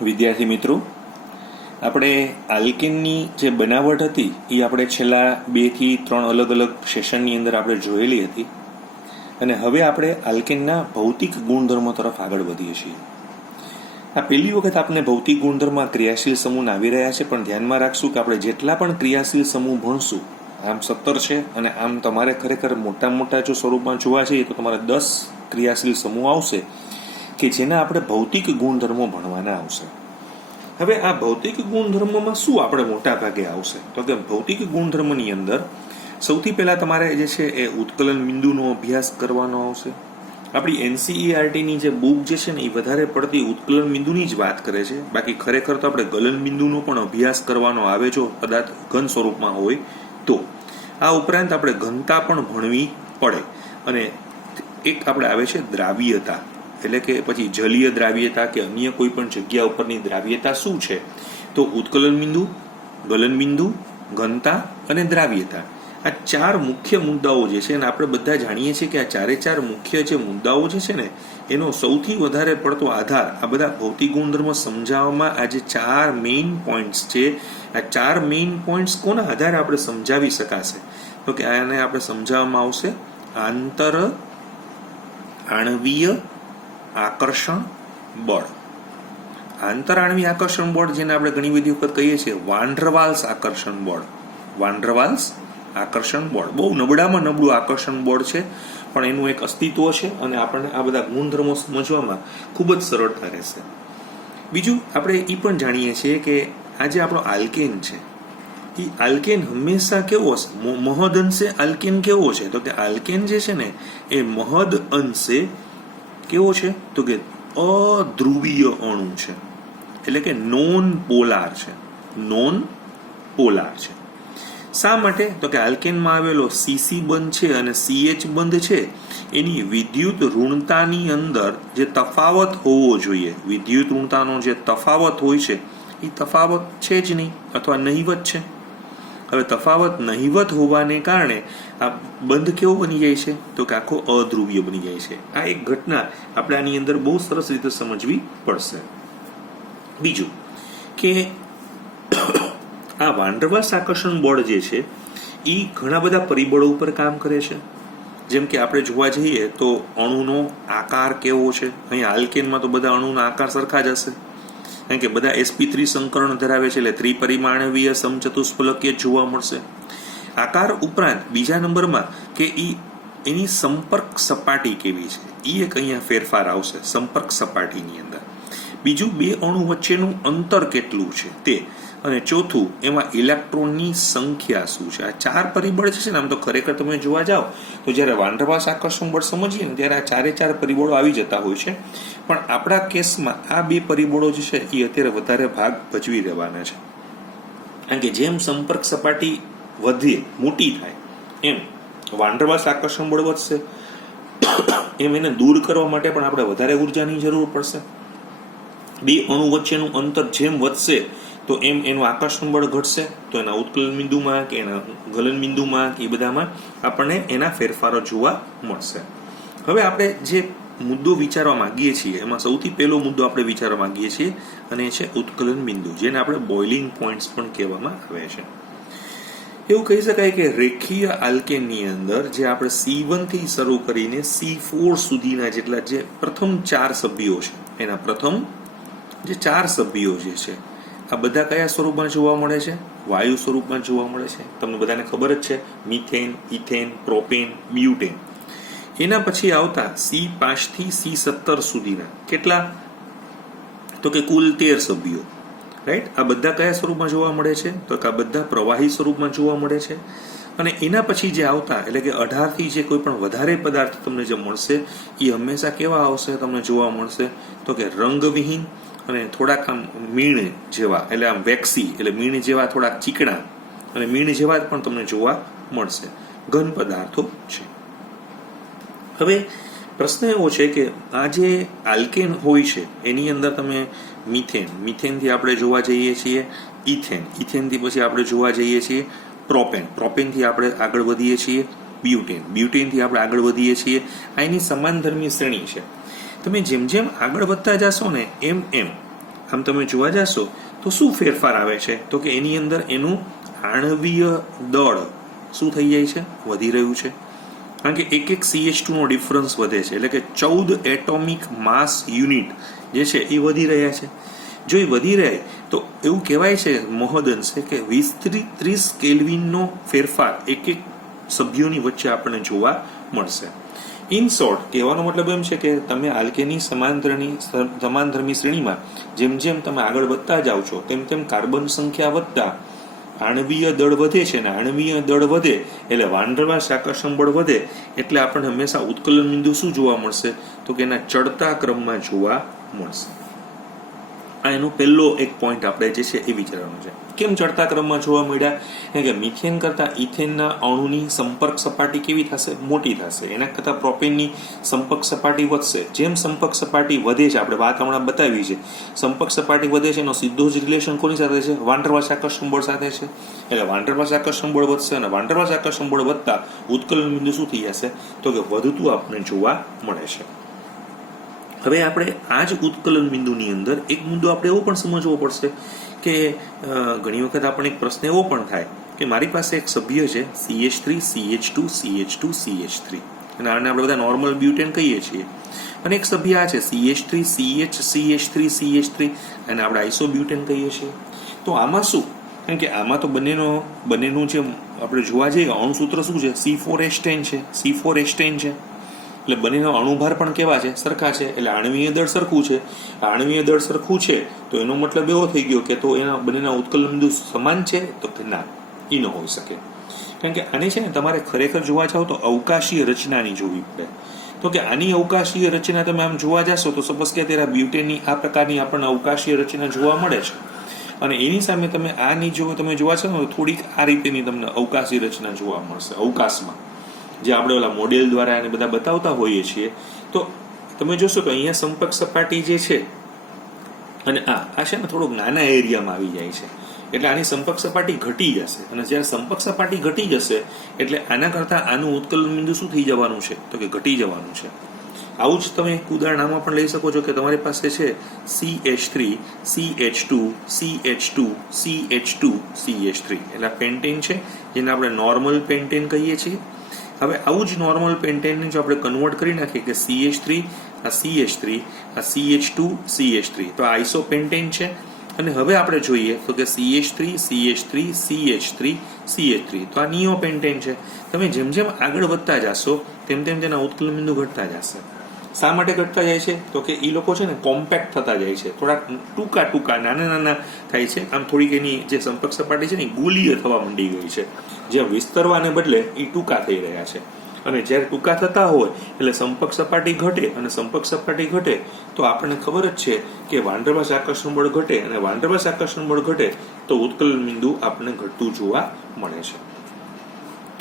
વિદ્યાર્થી મિત્રો, આપણે આલ્કેનની જે બનાવટ હતી એ આપણે છેલ્લા 2 થી 3 અલગ અલગ સેશનની અંદર આપણે જોયેલી હતી અને હવે આપણે આલ્કેનના ભૌતિક ગુણધર્મો તરફ આગળ વધીએ છીએ. આ પહેલી વખત આપણે ભૌતિક ગુણધર્મમાં ક્રિયાશીલ સમૂહ આવી રહ્યા છે, પણ ધ્યાનમાં રાખશું કે આપણે જેટલા પણ ક્રિયાશીલ સમૂહ ભણશું, આમ 17 છે અને આમ તમારે ખરેખર મોટા જો સ્વરૂપમાં જોવા જઈએ તો તમારે 10 ક્રિયાશીલ સમૂહ આવશે કે જેના આપણે ભૌતિક ગુણધર્મો ભણવાના આવશે. હવે આ ભૌતિક ગુણધર્મોમાં શું આપણે મોટા ભાગે આવશે તો કે ભૌતિક ગુણધર્મની અંદર સૌથી પહેલા તમારે જે છે એ ઉત્કલન બિંદુનો અભ્યાસ કરવાનો આવશે. આપણી એનસીઈઆરટીની જે બુક જે છે ને એ વધારે પડતી ઉત્કલન બિંદુની જ વાત કરે છે, બાકી ખરેખર તો આપણે ગલન બિંદુનો પણ અભ્યાસ કરવાનો આવે જો કદાચ ઘન સ્વરૂપમાં હોય તો. આ ઉપરાંત આપણે ઘનતા પણ ભણવી પડે અને એક આપણે આવે છે દ્રાવ્યતા, એટલે કે પછી જલીય દ્રાવ્યતા કે અન્ય કોઈ પણ જગ્યા ઉપરની દ્રાવ્યતા શું છે તો ઉત્કલન બિંદુ, ગલન બિંદુ, ઘનતા અને દ્રાવ્યતા, આ 4 મુખ્ય મુદ્દાઓ જે છે અને આપણે બધા જાણીએ છીએ કે આ 4 મુખ્ય જે મુદ્દાઓ જે છે ને એનો સૌથી વધારે પડતો આધાર આ બધા ભૌતિક ગુણધર્મો સમજાવવામાં આ જે 4 મેઇન પોઈન્ટ્સ છે, આ 4 મેઇન પોઈન્ટ્સ કોના આધારે આપણે સમજાવી શકાશે તો કે આને આપણે સમજાવવામાં આવશે આંતર આણવીય આકર્ષણ બળ. આંતરાણવીય આકર્ષણ બળ જેને આપણે ઘણી બધી વખત કહીએ છીએ વાન ડર વાલ્સ આકર્ષણ બળ. વાન ડર વાલ્સ આકર્ષણ બળ બહુ નબળામાં નબળું આકર્ષણ બળ છે, પણ એનું એક અસ્તિત્વ છે અને આપણને આ બધા ગુણધર્મો સમજવામાં ખૂબ જ સરળતા રહેશે. બીજું આપણે એ પણ જાણીએ છીએ કે આ જે આપણો આલ્કેન છે એ આલ્કેન હંમેશા કેવો હશે, મહદ અંશે આલ્કેન કેવો છે તો કે આલ્કેન જે છે ને એ મહદ અંશે કેવો છે તો કે અધ્રુવીય અણુ છે, એટલે કે નોન પોલાર છે. નોન પોલાર છે. શા માટે તો કે આલ્કેનમાં આવેલો સીસી બંધ છે અને સીએચ બંધ છે એની વિદ્યુત ઋણતાની અંદર જે તફાવત હોવો જોઈએ, વિદ્યુત ઋણતાનો જે તફાવત હોય છે એ તફાવત છે જ નહીં અથવા નહિવત છે. હવે તફાવત નહિવત હોવાને કારણે આ બંધ કેવો બની જાય છે તો કે આખો અધ્રુવીય બની જાય છે. આ એક ઘટના આપણે આની અંદર બહુ સરસ રીતે સમજવી પડશે. બીજું કે આ વાન ડર વાલ્સ આકર્ષણ બળ જે છે એ ઘણા બધા પરિબળો ઉપર કામ કરે છે. જેમ કે આપણે જોવા જઈએ તો અણુનો આકાર કેવો છે, અહીંયા આલ્કેનમાં તો બધા અણુના આકાર સરખા જ હશે કારણ કે બધા sp3 સંકરણ ધરાવે છે, એટલે ત્રિપરિમાણીય સમચતુષ્ફલકીય જોવા મળશે. આકાર ઉપરાંત બીજા નંબરમાં કે એની સંપર્ક સપાટી કેવી છે એ એક અહીંયા ફેરફાર આવશે સંપર્ક સપાટીની અંદર. બીજું 2 અણુ વચ્ચેનું અંતર કેટલું છે તે, અને ચોથું એમાં ઇલેક્ટ્રોનની સંખ્યા શું છે. આ 4 પરિબળ છે ને આમ તો ખરેખર તમે જોવા જાઓ તો જ્યારે વાન ડર વાલ્સ આકર્ષણ બળ સમજીએ ને ત્યારે આ 4 પરિબળો આવી જતા હોય છે, પણ આપણા કેસમાં આ 2 પરિબળો જે છે એ અત્યારે વધારે ભાગ ભજવી રહેવાના છે. કારણ કે જેમ સંપર્ક સપાટી વધે મોટી થાય એમ વાન ડર વાલ્સ આકર્ષણ બળ વધશે, એમ એને દૂર કરવા માટે પણ આપણે વધારે ઉર્જાની જરૂર પડશે. 2 અણુ વચ્ચેનું અંતર જેમ વધશે તો એમ એનું આકર્ષણ બળ ઘટશે, તો એના ઉત્કલન બિંદુમાં કે એના ગલન બિંદુમાં કે એ બધામાં આપણને એના ફેરફારો જોવા મળશે. હવે આપણે જે મુદ્દો વિચારવા માંગીએ છીએ એમાં સૌથી પહેલો મુદ્દો આપણે વિચારવા માંગીએ છીએ અને એ છે ઉત્કલન બિંદુ, જેને આપણે બોઇલિંગ પોઈન્ટ્સ પણ કહેવામાં આવે છે. એવું કહી શકાય કે રેખીય આલ્કેનની અંદર જે આપણે C1 થી શરૂ કરીને C4 સુધીના જેટલા જે પ્રથમ 4 સભ્યો છે એના પ્રથમ જે 4 સભ્યો જે છે આ બધા કયા સ્વરૂપમાં જોવા મળે છે? વાયુ સ્વરૂપમાં જોવા મળે છે. તમને બધાને ખબર જ છે મિથેન, ઇથેન, પ્રોપેન, બ્યુટેન. એના પછી આવતા C5 થી C17 સુધીના કેટલા તો કે કુલ 13 સભ્યો, રાઈટ. આ બધા કયા સ્વરૂપમાં જોવા મળે છે તો કે આ બધા પ્રવાહી સ્વરૂપમાં જોવા મળે છે. અને એના પછી જે આવતા એટલે કે 18 થી જે કોઈ પણ વધારે પદાર્થ તમને જે મળશે એ હંમેશા કેવા આવશે તમને જોવા મળશે તો કે રંગવિહીન અને થોડાક આમ મીણ જેવા, એટલે આમ વેક્સી એટલે મીણ જેવા થોડાક ચીકણા અને મીણ જેવા પણ તમને જોવા મળશે, ઘન પદાર્થો છે. હવે પ્રશ્ન એવો છે કે આ જે આલ્કેન હોય છે એની અંદર તમે મિથેનથી આપણે જોવા જઈએ છીએ ઇથેનથી પછી આપણે જોવા જઈએ છીએ પ્રોપેનથી આપણે આગળ વધીએ છીએ બ્યુટેનથી આપણે આગળ વધીએ છીએ. આ એની સમાનધર્મી શ્રેણી છે. તમે જેમ જેમ આગળ વધતા જશો ને એમ આમ તમે જોવા જશો તો શું ફેરફાર આવે છે, તો કે એની અંદર એનું આણવીય દળ શું થઈ જાય છે, વધી રહ્યું છે. કારણ કે એક CH2 નો ડિફરન્સ વધે છે, એટલે કે 14 એટોમિક માસ યુનિટ જે છે એ વધી રહ્યા છે. જો એ વધી રહે તો એવું કહેવાય છે મહદઅંશે કે 20-30 કેલ્વિનનો ફેરફાર એક સભ્યોની વચ્ચે આપણને જોવા મળશે. ઇન શોર્ટ કહેવાનો મતલબ એમ છે કે તમે આલ્કેની સમાનધર્મી શ્રેણીમાં જેમ જેમ તમે આગળ વધતા જાઓ છો તેમ તેમ કાર્બન સંખ્યા વધતા આણવીય દળ વધે છે, ને આણવીય દળ વધે એટલે વાન ડર વાલ્સ આકર્ષણ બળ વધે એટલે આપણને હંમેશા ઉત્કલન બિંદુ શું જોવા મળશે, તો કે એના ચડતા ક્રમમાં જોવા મળશે. આ એનો પહેલો એક પોઈન્ટ આપણે જે છે એ વિચારવાનો છે. કેમ ચડતા ક્રમમાં જોવા મળ્યા? કારણ કે મિથેન કરતા ઇથેનના અણુની સંપર્ક સપાટી કેવી થશે, મોટી થશે. એના કરતા પ્રોપેનની સંપર્ક સપાટી વધશે. જેમ સંપર્ક સપાટી વધે છે, આપણે વાત હમણાં બતાવી છે, સંપર્ક સપાટી વધે છે એનો સીધો જ રિલેશન કોની સાથે છે, વાન ડર વાલ્સ આકર્ષણ બળ સાથે છે. એટલે વાન ડર વાલ્સ આકર્ષણ બળ વધશે અને વાન ડર વાલ્સ આકર્ષણ બળ વધતા ઉત્કલન બિંદુ શું થઈ જશે, તો કે વધતું આપણને જોવા મળે છે. હવે આપણે આ જ ઉત્કલન બિંદુની અંદર એક મુદ્દો આપણે એવો પણ સમજવો પડશે કે ઘણી વખત આપણને એક પ્રશ્ન એવો પણ થાય કે મારી પાસે એક સભ્ય છે CH3 CH2 CH2 CH3 અને આને આપણે બધા નોર્મલ બ્યુટેન કહીએ છીએ, અને એક સભ્ય આ છે CH3 CH CH3 CH3 અને આપણે આઇસોબ્યુટેન કહીએ છીએ. તો આમાં શું, કારણ કે આમાં તો બંનેનું જે આપણે જોવા જઈએ અણુસૂત્ર શું છે, C4H10 છે, C4H10 છે. એટલે બંનેનો અણુભાર પણ કેવા છે, સરખા છે. એટલે આણવીય દળ સરખું છે. આણવીય દળ સરખું છે તો એનો મતલબ એવો થઈ ગયો કે તો એના બંનેના ઉત્કલન બિંદુ સમાન છે, તો કે ના, એ ન હોઈ શકે. કારણ કે આને છે ને તમારે ખરેખર જોવા જાવ તો અવકાશીય રચનાની જોવી પડે. તો કે આની અવકાશીય રચના તમે આમ જોવા જશો તો સપોઝ કે અત્યારે બ્યુટેનની આ પ્રકારની આપણને અવકાશીય રચના જોવા મળે છે, અને એની સામે તમે આની તમે જોવા છો ને થોડીક આ રીતેની તમને અવકાશી રચના જોવા મળશે અવકાશમાં, જે આપણે ઓલા મોડેલ દ્વારા એને બધા બતાવતા હોઈએ છીએ. તો તમે જોશો કે અહીંયા સંપર્ક સપાટી જે છે અને આ છે ને થોડોક નાના એરિયામાં આવી જાય છે, એટલે આની સંપર્ક સપાટી ઘટી જશે. અને જ્યારે સંપર્ક સપાટી ઘટી જશે એટલે આના કરતાં આનું ઉત્કલન બિંદુ શું થઈ જવાનું છે, તો કે ઘટી જવાનું છે. આવું જ તમે એક ઉદાહરણ આમાં પણ લઈ શકો છો કે તમારી પાસે છે CH3 CH2 CH2 CH2 CH3 એટલે પેન્ટેન છે, જેને આપણે નોર્મલ પેન્ટેન કહીએ છીએ. હવે આવું જ નોર્મલ પેન્ટેનને જો આપણે કન્વર્ટ કરી નાખીએ કે CH3 આ CH3 આ CH2 CH3 તો આ આઇસોપેન્ટેન છે. અને હવે આપણે જોઈએ તો કે CH3 CH3 CH3 CH3 તો આ નિયોપેન્ટેન છે. તમે જેમ જેમ આગળ વધતા જશો તેમ તેમ તેના ઉત્કલન બિંદુ ઘટતા જશે. શા માટે ઘટતા જાય છે, તો કે એ લોકો છે ને કોમ્પેક્ટ થતા જાય છે, થોડાક ટૂંકા નાના થાય છે. આમ થોડીક એની જે સંપર્ક સપાટી છે ને ગોલીય થવા માંડી ગઈ છે, જે વિસ્તરવાને બદલે એ ટૂંકા થઈ રહ્યા છે. અને જ્યારે ટૂંકા થતા હોય એટલે સંપર્ક સપાટી ઘટે, અને સંપર્ક સપાટી ઘટે તો આપણને ખબર જ છે કે વાન ડર વાલ્સ આકર્ષણ બળ ઘટે, અને વાન ડર વાલ્સ આકર્ષણ બળ ઘટે તો ઉત્કલન બિંદુ આપણને ઘટતું જોવા મળે છે.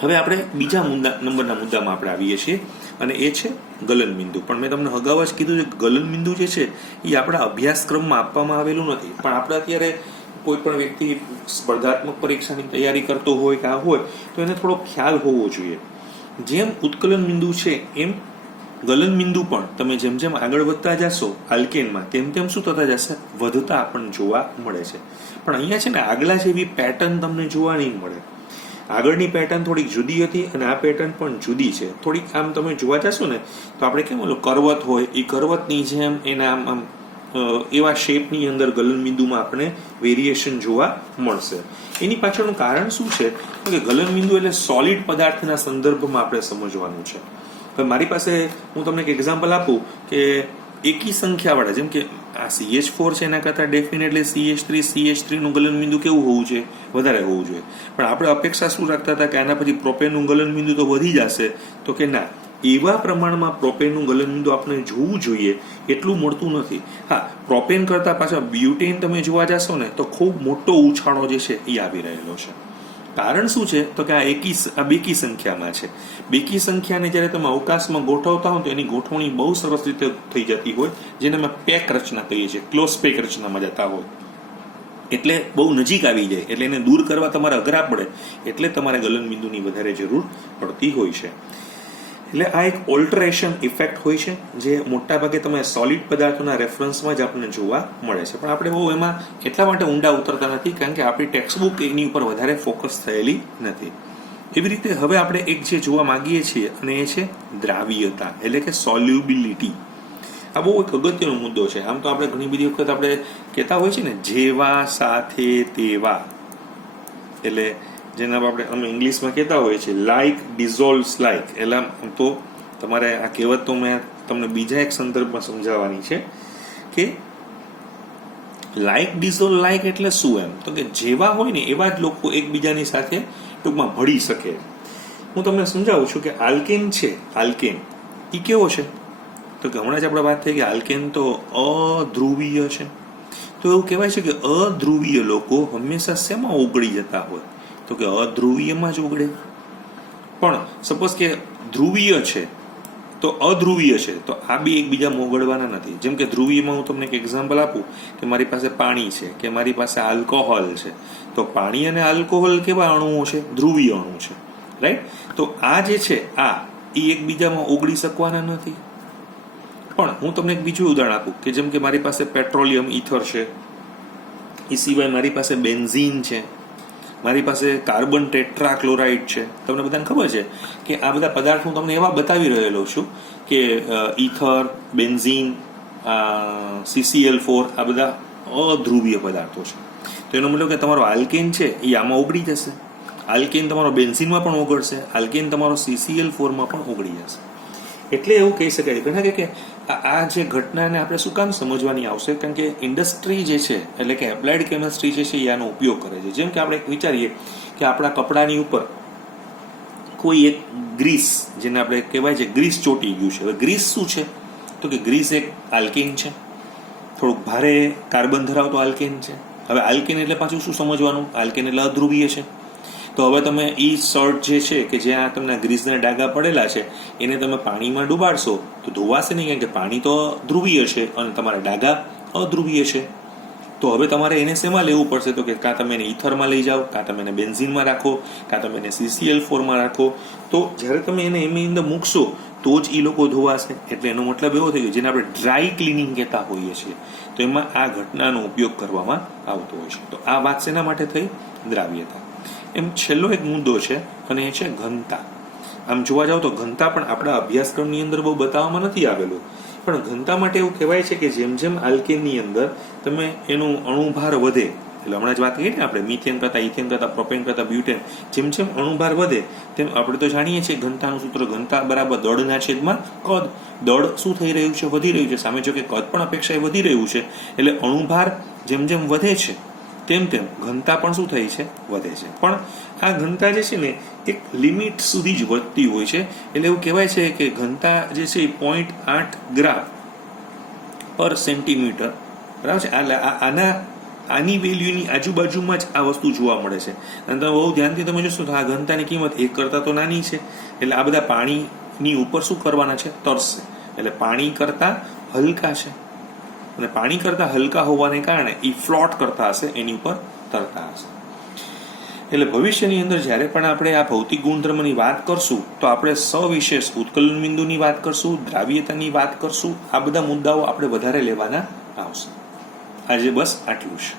હવે આપણે બીજા નંબરના મુદ્દામાં આપણે આવીએ છીએ, અને એ છે ગલન બિંદુ. પણ મેં તમને અગાઉ જ કીધું છે કે ગલન બિંદુ જે છે એ આપણા અભ્યાસક્રમમાં આપવામાં આવેલું નથી, પણ આપણે અત્યારે કોઈ પણ વ્યક્તિ સ્પર્ધાત્મક પરીક્ષાની તૈયારી કરતો હોય કે આ હોય તો એને થોડો ખ્યાલ હોવો જોઈએ. જેમ ઉત્કલન બિંદુ છે એમ ગલન બિંદુ પણ તમે જેમ જેમ આગળ વધતા જશો આલ્કેનમાં તેમ તેમ શું થતા જશે, વધતા આપણને જોવા મળે છે. પણ અહીંયા છે ને આગલા જેવી પેટર્ન તમને જોવા નહીં મળે. આગળની પેટર્ન થોડીક જુદી હતી અને આ પેટર્ન પણ જુદી છે. થોડીક આમ તમે જોવા જશો ને તો આપણે કેમ ઓલો કરવત હોય એ કરવતની જેમ એના આમ એવા શેપની અંદર ગલન બિંદુમાં આપણે વેરિએશન જોવા મળશે. એની પાછળનું કારણ શું છે, કે ગલન બિંદુ એટલે સોલિડ પદાર્થના સંદર્ભમાં આપણે સમજવાનું છે. હવે મારી પાસે હું તમને એક એક્ઝામ્પલ આપું કે એકી સંખ્યાવાળા, જેમ કે આ CH4 છે એના કરતાં ડેફિનેટલી CH3 નું ગલન બિંદુ કેવું હોવું જોઈએ, વધારે હોવું જોઈએ. પણ આપણે અપેક્ષા શું રાખતા હતા કે આના પછી પ્રોપેનનું ગલન બિંદુ તો વધી જશે, તો કે ના, એવા પ્રમાણમાં પ્રોપેનનું ગલન બિંદુ આપણે જોવું જોઈએ એટલું મળતું નથી. હા, પ્રોપેન કરતા પાછા બ્યુટેન તમે જોવા જશો ને તો ખૂબ મોટો ઉછાળો જે છે એ આવી રહેલો છે. કારણ શું છે, તો કે આ બેકી સંખ્યામાં છે. બેકી સંખ્યાને જ્યારે તમે અવકાશમાં ગોઠવતા હો તો એની ગોઠવણી બહુ સરસ રીતે થઈ જતી હોય, જેને અમે પેક રચના કહીએ છીએ, ક્લોઝ પેક રચનામાં જતા હોય, એટલે બહુ નજીક આવી જાય, એટલે એને દૂર કરવા તમારે અઘરા પડે, એટલે તમારે ગલન બિંદુની વધારે જરૂર પડતી હોય છે. એટલે આ એક ઓલ્ટરેશન ઇફેક્ટ હોય છે જે મોટાભાગે તમે સોલિડ પદાર્થોના રેફરન્સમાં જ આપણને જોવા મળે છે, પણ આપણે બહુ એમાં એટલા માટે ઊંડા ઉતરતા નથી કારણ કે આપણી ટેક્સ્ટબુક એની ઉપર વધારે ફોકસ થયેલી નથી. એવી રીતે હવે આપણે એક જે જોવા માંગીએ છીએ અને એ છે દ્રાવ્યતા એટલે કે સોલ્યુબિલિટી. આ બહુ એક અગત્યનો મુદ્દો છે. આમ તો આપણે ઘણી બધી વખત આપણે કહેતા હોય છે ને જેવા સાથે તેવા, એટલે જેના આપણે અમે ઇંગ્લિશમાં કહેતા હોઈએ છીએ લાઇક ડિઝોલ્વ્સ લાઇક. એટલે તો તમારે આ કહેવત તો મેં તમને બીજા એક સંદર્ભમાં સમજાવવાની છે કે લાઇક ડિઝોલ્વ લાઇક એટલે શું, એમ તો કે જેવા હોય ને એવા જ લોકો એકબીજાની સાથે ટૂંકમાં ભળી શકે. હું તમને સમજાવું છું કે આલ્કેન છે, આલ્કેન એ કેવો છે તો કે હમણાં જ આપણે વાત થઈ કે આલ્કેન તો અધ્રુવીય છે. તો એવું કહેવાય છે કે અધ્રુવીય લોકો હંમેશા શેમાં ઓગળી જતા હોય તો કે અધ્રુવીયમાં જ ઓગળે. પણ સપોઝ કે ધ્રુવીય છે તો અધ્રુવીય છે તો આ બી એકબીજામાં ઓગળવાના નથી. જેમ કે ધ્રુવીયમાં હું તમને એક એક્ઝામ્પલ આપું કે મારી પાસે પાણી છે કે મારી પાસે આલ્કોહોલ છે, તો પાણી અને આલ્કોહોલ કેવા અણુઓ છે? ધ્રુવીય અણુ છે, રાઈટ. તો આ જે છે આ એ એકબીજામાં ઓગળી શકવાના નથી. પણ હું તમને એક બીજું ઉદાહરણ આપું કે જેમ કે મારી પાસે પેટ્રોલિયમ ઇથર છે, એ સિવાય મારી પાસે બેન્ઝીન છે, મારી પાસે કાર્બન ટેટ્રાક્લોરાઇડ છે. તમને બધાને ખબર છે કે આ બધા પદાર્થ હું તમને એવા બતાવી રહેલો છું કે ઇથર, બેન્ઝીન, CCl4 આ બધા અધ્રુવીય પદાર્થો છે. તો એનો મતલબ કે તમારો આલ્કેન છે એ આમાં ઓગળી જશે, આલ્કેન તમારો બેન્ઝીનમાં પણ ઓગળશે, આલ્કેન તમારો CCl4માં પણ ઓગળી જશે. એટલે એવું કહી શકાય ઘણા કે આ જે ઘટનાને આપણે શું કામ સમજવાની આવશે, કારણ કે ઇન્ડસ્ટ્રી જે છે એટલે કે એપ્લાઇડ કેમિસ્ટ્રી જે છે એ આનો ઉપયોગ કરે છે. જેમ કે આપણે વિચારીએ કે આપણા કપડાની ઉપર કોઈ એક ગ્રીસ, જેને આપણે કહેવાય છે ગ્રીસ ચોંટી ગયું છે. હવે ગ્રીસ શું છે તો કે ગ્રીસ એક આલ્કેન છે, થોડુંક ભારે કાર્બન ધરાવતો આલ્કેન છે. હવે આલ્કેન એટલે પાછું શું સમજવાનું, આલ્કેન એટલે અધ્રુવીય છે. તો હવે તમે એ શર્ટ જે છે કે જ્યાં તમને ગ્રીસના ડાઘા પડેલા છે એને તમે પાણીમાં ડૂબાડશો તો ધોવાશે નહીં, કારણ કે પાણી તો ધ્રુવીય છે અને તમારા ડાઘા અધ્રુવીય છે. તો હવે તમારે એને શેમાં લેવું પડશે તો કે કાં તમે એને ઇથરમાં લઈ જાઓ, કાં તમે એને બેન્ઝીનમાં રાખો, કાં તમે એને CCl4માં રાખો. તો જ્યારે તમે એને એની અંદર મૂકશો તો જ એ લોકો ધોવાશે. એટલે એનો મતલબ એવો થઈ ગયો જેને આપણે ડ્રાય ક્લિનિંગ કહેતા હોઈએ છીએ. તો એમાં આ ઘટનાનો ઉપયોગ કરવામાં આવતો હોય છે. તો આ વાત શેના માટે થઈ? દ્રાવ્યતા. એમ છેલ્લો એક મુદ્દો છે અને એ છે ઘનતા. આમ જોવા જાવ તો ઘનતા પણ આપણા અભ્યાસક્રમની અંદર બહુ બતાવવામાં નથી આવેલું, પણ ઘનતા માટે એવું કહેવાય છે કે જેમ જેમ આલ્કેનની અંદર તમે એનું અણુભાર વધે, એટલે હમણાં જ વાત કરી ને આપણે મિથેન કરતા, ઇથેન કરતા, પ્રોપેન કરતા, બ્યુટેન, જેમ જેમ અણુભાર વધે તેમ આપણે તો જાણીએ છીએ ઘનતાનું સૂત્ર ઘનતા બરાબર દળના છેદમાં કદ. દળ શું થઈ રહ્યું છે? વધી રહ્યું છે. સામે જો કે કદ પણ અપેક્ષાએ વધી રહ્યું છે, એટલે અણુભાર જેમ જેમ વધે છે તેમ તેમ ઘનતા પણ શું થાય છે? વધે છે. પણ આ ઘનતા જે છે ને એક લિમિટ સુધી જ વધતી હોય છે. એટલે એવું કહેવાય છે કે ઘનતા જે છે એ 0.8 ગ્રામ પર સેન્ટીમીટર બરાબર છે. આની વેલ્યુની આજુબાજુમાં જ આ વસ્તુ જોવા મળે છે. અને તમે બહુ ધ્યાનથી તમે જોશો તો આ ઘનતાની કિંમત 1 કરતાં તો નાની છે. એટલે આ બધા પાણીની ઉપર શું કરવાના છે? તરશે. એટલે પાણી કરતાં હલકા છે અને પાણી કરતાં હલકા હોવાને કારણે એ ફ્લોટ કરતા હશે, એની ઉપર તરતા હશે. એટલે ભવિષ્યની અંદર જ્યારે પણ આપણે આ ભૌતિક ગુણધર્મની વાત કરશું તો આપણે સવિશેષ ઉત્કલન બિંદુની વાત કરશું, દ્રાવ્યતાની વાત કરશું. આ બધા મુદ્દાઓ આપણે વધારે લેવાના આવશે. આજે બસ આટલું છે.